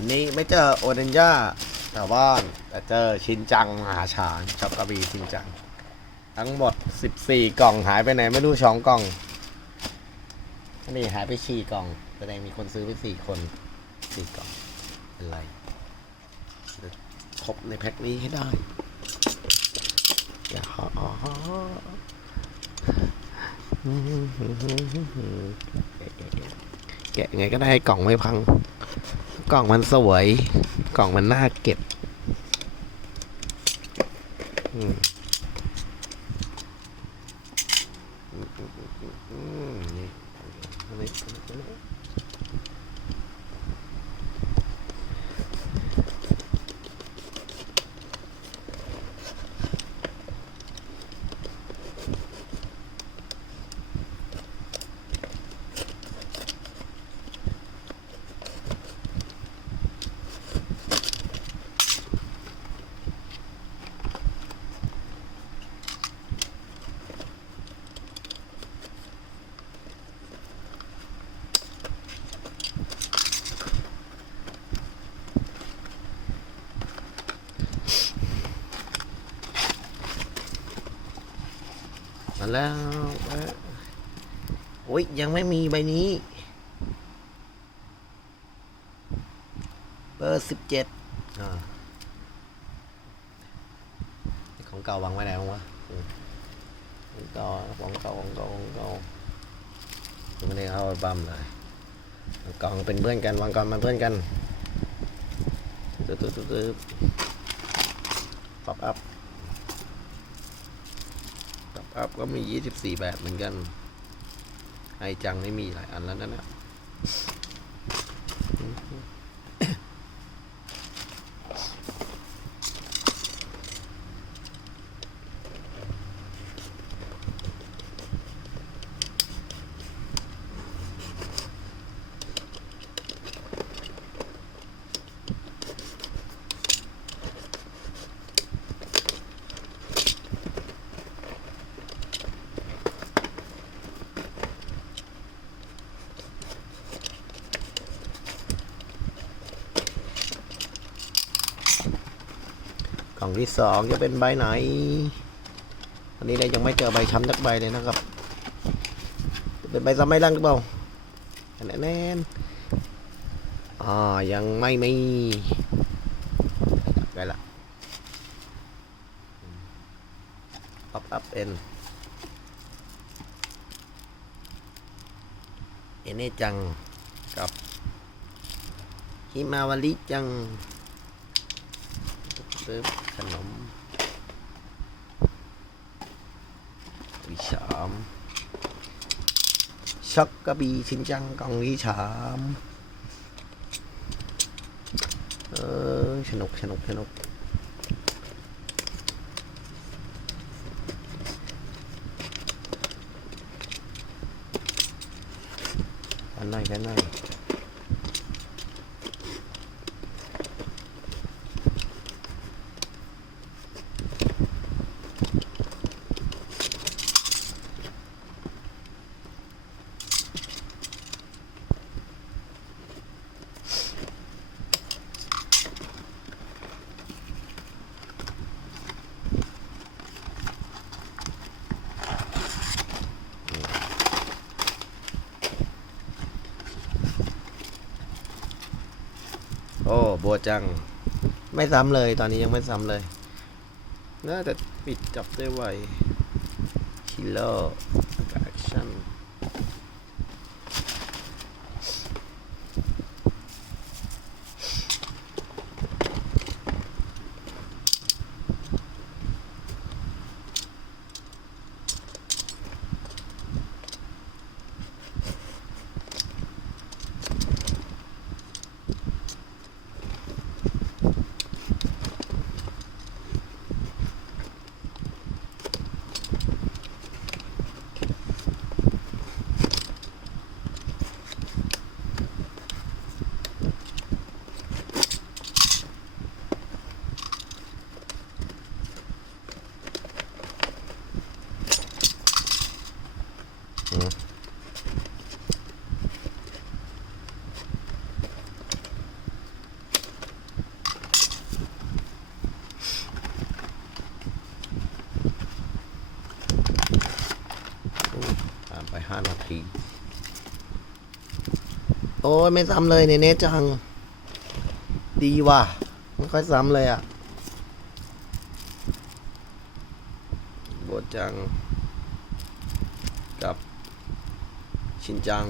วันนี้ไม่เจอโอเดนย่าแต่ว่าแต่เจอชินจังมหาฉางช็อกกระบีชินจัง ทั้งหมด 14 กล่องหายไปไหนไม่รู้สองกล่องนนี้หายไปสี่กล่องแสดงมีคนซื้อไปสี่คนสี่กล่องเป็นไรครบในแพ็คนี้ให้ได้อย่าฮอแกะยังไงก็ได้ให้กล่องไม่พัง กล่องมันสวย กล่องมันน่าเก็บ มาแล้วโอ้ยยังไม่มีใบนี้ เบอร์สิบเจ็ดของเก่าวางไว้ไหนบ้างวะของเก่าของเก่าของเก่าของเก่าไม่ได้เข้าบัมเลยกล่องเป็นเพื่อนกันวางกล่องเป็นเพื่อนกันตึ๊บตึ๊บตึ๊บตึ๊บป๊อปอัพ ครับ ก็มี 24 แบบเหมือนกัน ไอจังนี่มีหลายอันแล้วนั่นนะ กล่ องที่สองจะเป็นใบไหนวันนี้เรายังไม่เจอใบช้ำสักใบเลยนะครับ เป็นใบซ้ำไม่ร่างหรือเปล่าแน่นแน่นอ่ายังไม่มีได้ละป๊อปอัพเอ็นเอเนจังกับฮิมาวาริจังปึ๊บ ขนมวิชามช็อกกระบีชินจังกองวิชามเออสนุกสนุกสนุกกันหน่อยกันหน่อย โอ้บัวจัง ไม่ซ้ำเลยตอนนี้ยังไม่ซ้ำเลย น่าจะปิดจับได้ไวคิลเลอร์ อ้ยไม่ซ้ำเลยเนเน่จัง ดีว่ะ ไม่ค่อยซ้ำเลยอะโบจัง กับชินจัง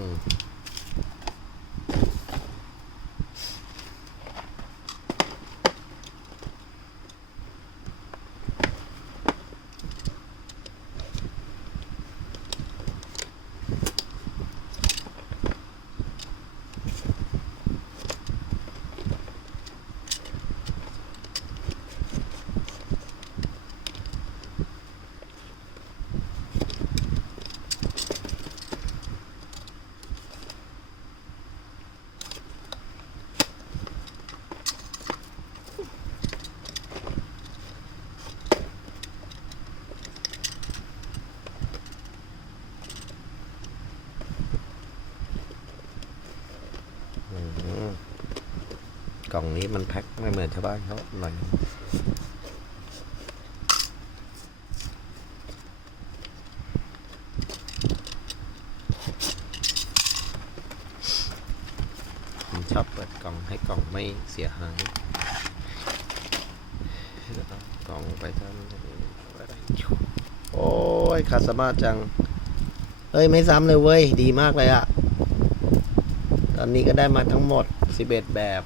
อืมก ล่องนี้มันแพ็คไม่เหมือนชาวบ้านเขาหน่อยผมชอบเปิดกล่องให้กล่องไม่เสียหายกล่องไปทำโอ้ยคาสมาจังเฮ้ย ไม่ซ้ำเลยเว้ย ดีมากเลยอะตอนนี้ก็ได้มาทั้งหมด 11 แบบ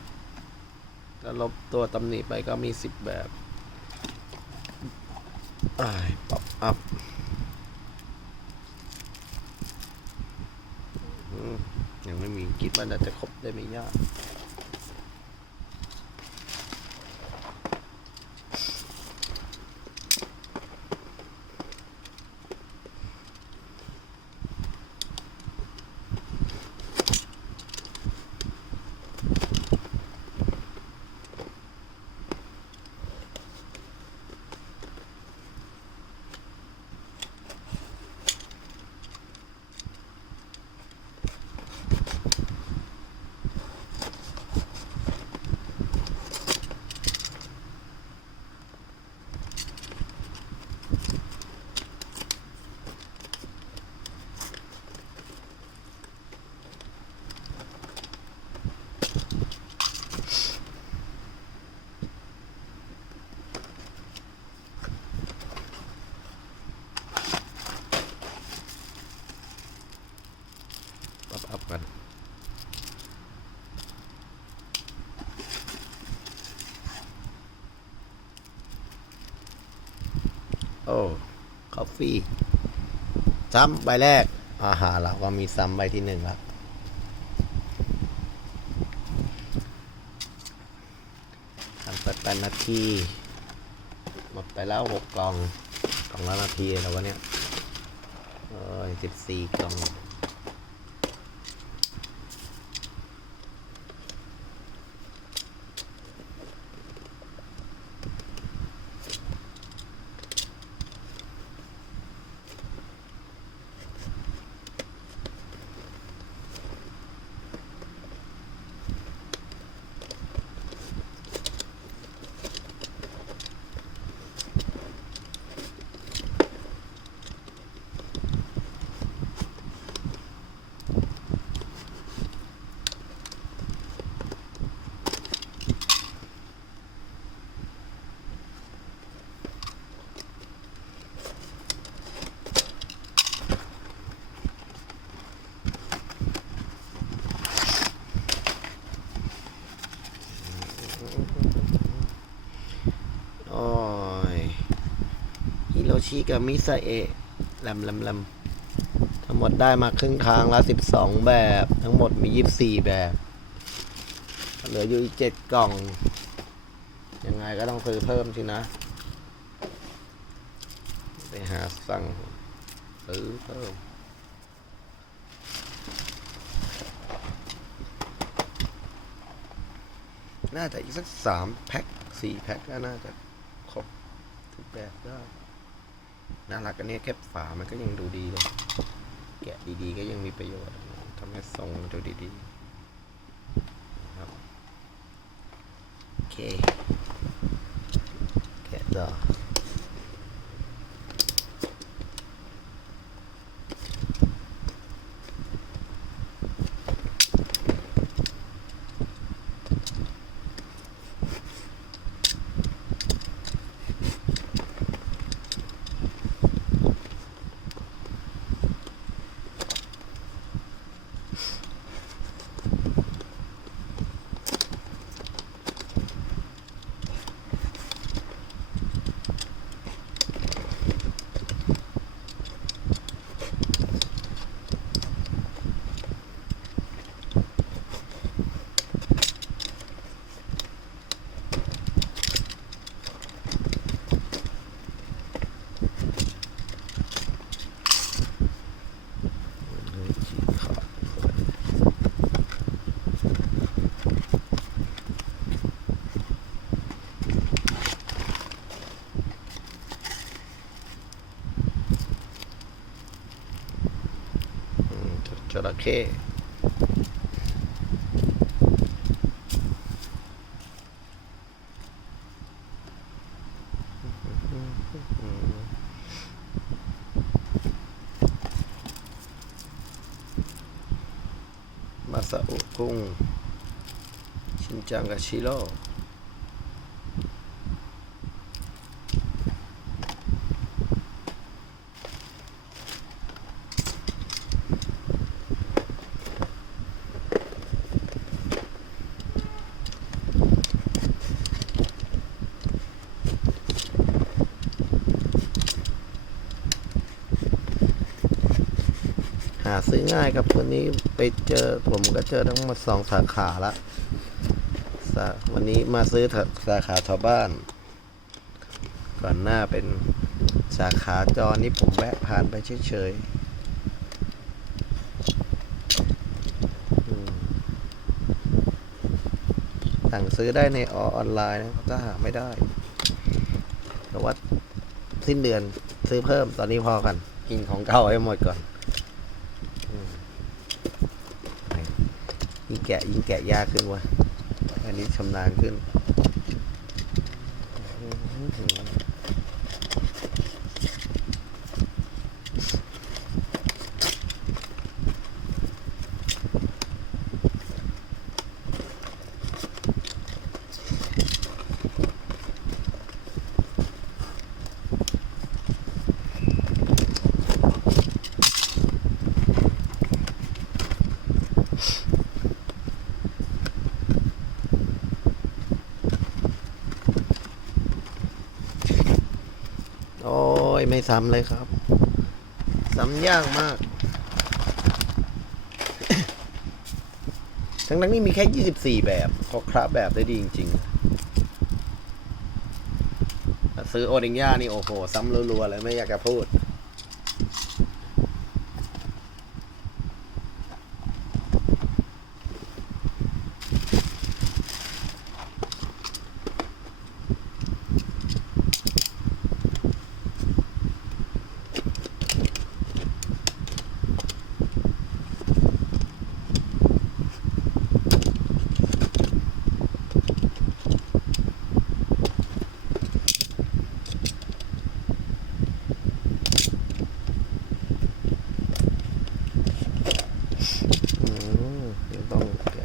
ถ้าลบตัวตำหนิไปก็มี 10 แบบอ้ายป๊อปอัพอืมยังไม่มีคิดว่าน่าจะครบได้ไม่ยาก อ้คอฟฟี่ซ้ำใบแรก อาหารเราก็มีซ้ำใบที่หนึ่งละทำไปแปดนาทีหมดไปแล้วหกกล่อง กล่องละนาทีแล้ววะเนี้ยเอ้ยสิบสี่กล่อง โอ้ยฮิ โรชิกับมิซาเอะลำลำลำทั้งหมดได้มาครึ่งทางละสิบสองแบบ ทั้งหมดมียี่สิบสี่แบบ เหลืออยู่อีกเจ็ดกล่อง ยังไงก็ต้องซื้อเพิ่มสินะ ไปหาสั่งซื้อเพิ่มน่าจะอีกสักสามแพ็คสี่แพ็คก็น่าจะครบทุกแบบได้ น่ารักกันเนี่ยแค่ฝามันก็ยังดูดีเลยแกะดีๆ ก็ยังมีประโยชน์ทำให้ทรงดูดีๆครับโอเค แกะต่อ ระเข้มาซาอุกุ้งชินจังกับชิโร่ ง่ายครับวันนี้ไปเจอผมก็เจอทั้งหมดสองสาขาละวันนี้มาซื้อสาขาชาวบ้าน ก่อนหน้าเป็นสาขาจอนี่ผมแวะผ่านไปเฉยๆสั่งซื้อได้ในออนไลน์นะถ้าหาไม่ได้แต่ว่าสิ้นเดือนซื้อเพิ่มตอนนี้พอกัน กินของเก่าให้หมดก่อน ยิ่ง แกะยิ่งแกะยากขึ้นวะอันนี้ชำนาญขึ้น โอ้ย ไม่ ซ้ำเลยครับ ซ้ำยากมาก ทั้งนั้นนี่มีแค่ 24 แบบเขาคราบแบบได้ดีจริงๆ ซื้อโอเดงย่านี่โอ้โห ซ้ำรัวๆเลยไม่อยากจะพูด อืมเดี๋ยวต้องแกะ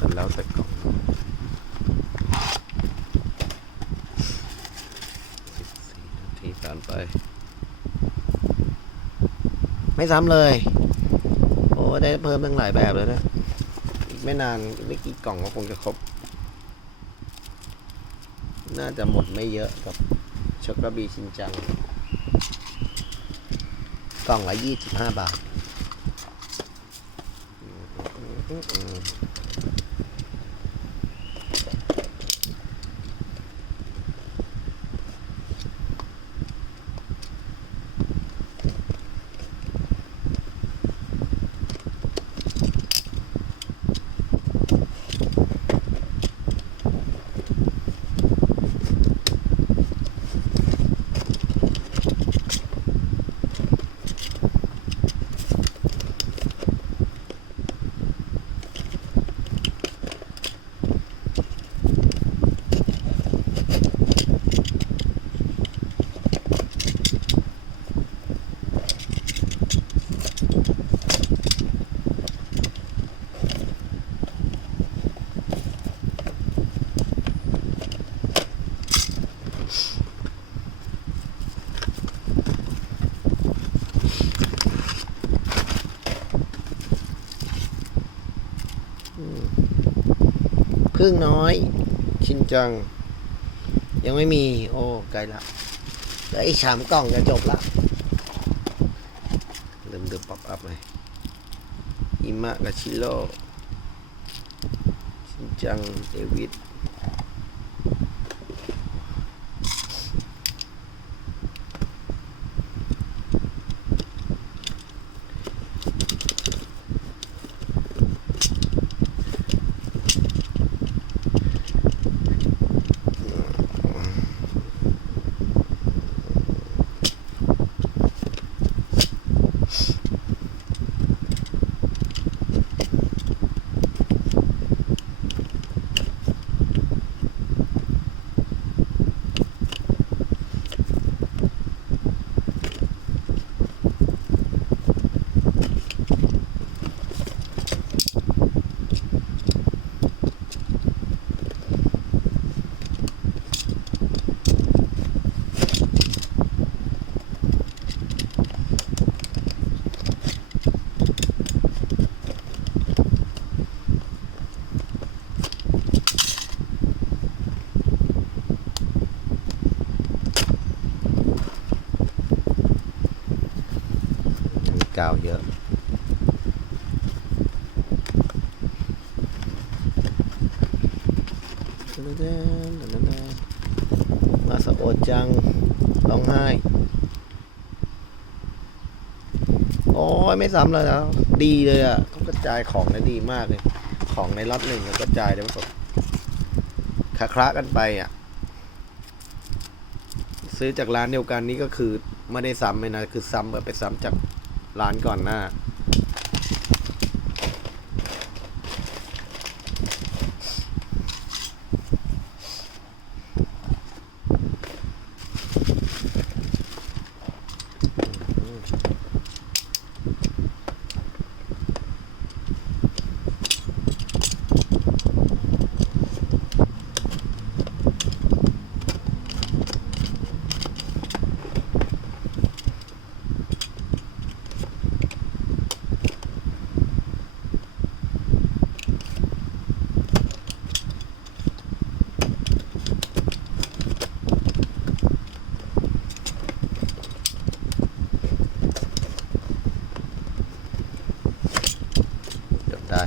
กันแล้วแต่กล่องสิบสี่นาทีผ่านไป ไม่ซ้ำเลย โอ้ได้เพิ่มตั้งหลายแบบเลยนะอีกไม่นานไม่กี่กล่องก็คงจะครบ น่าจะหมดไม่เยอะกับ ช็อกระบีชินจัง กล่องละยี่สิบห้าบาท พึ่งน้อย ชินจัง ยังไม่มี โอ้ไกลละเหลืออีกสามกล่องจะจบละลืมดูป๊อปอัพไหมอิมะกับชิโร่ชินจังเดวิด กาวเยอะ มาสะโอดจังร้องไห้ โอ้ยไม่ซ้ำเลยแล้วดีเลยอะเขากระจายของได้ดีมากเลย ของในล็อตหนึ่งก็กระจายได้แบบคละคละกันไปอะ ซื้อจากร้านเดียวกันนี่ก็คือไม่ได้ซ้ำเลยนะ คือซ้ำแบบไปซ้ำจาก ร้านก่อนหน้า เดี๋ยวได้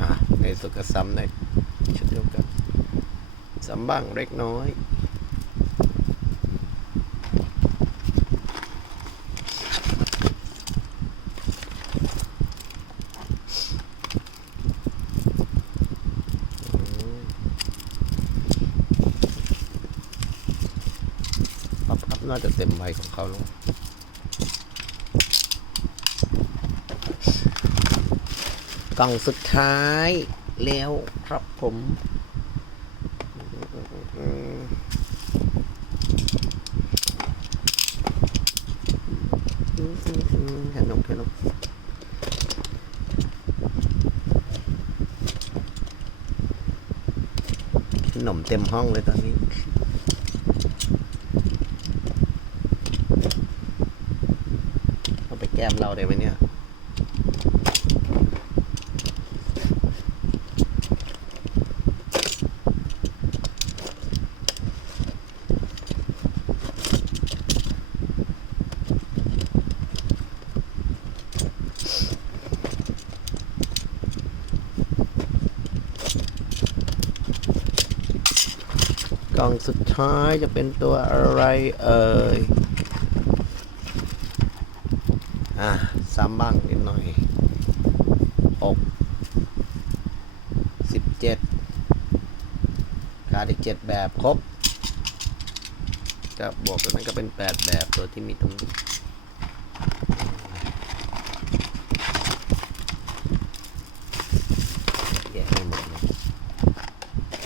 อะ ในสุดก็ซ้ำในชุดเดียวกันซ้ำบ้างเล็กน้อยปั๊บปั๊บน่าจะเต็มใบของเขาแล้ว กล่องสุดท้ายแล้วครับผมขนมขนมขนมเต็มห้องเลยตอนนี้เอาไปแก้มเราได้ไหมเนี่ย กล่องสุดท้ายจะเป็นตัวอะไรเอ่ย อะซ้ำบ้างนิดหน่อยหกสิบเจ็ดขาดอีกเจ็ดแบบครบก็บวกกันนั้นก็เป็นแปดแบบตัวที่มีตรงนี้แยกให้หมดเลย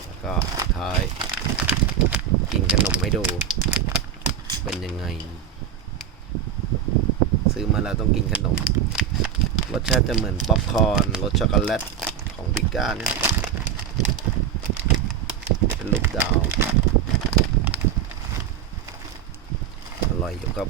แล้วก็ท้าย กินขนมให้ดู เป็นยังไง ซื้อมาแล้วต้องกินขนม รสชาจะเหมือนป๊อปคอร์นรสช็อกโกแลตของบิก้าเนี่ยเป็นลูกดาว อร่อยอยู่ครับ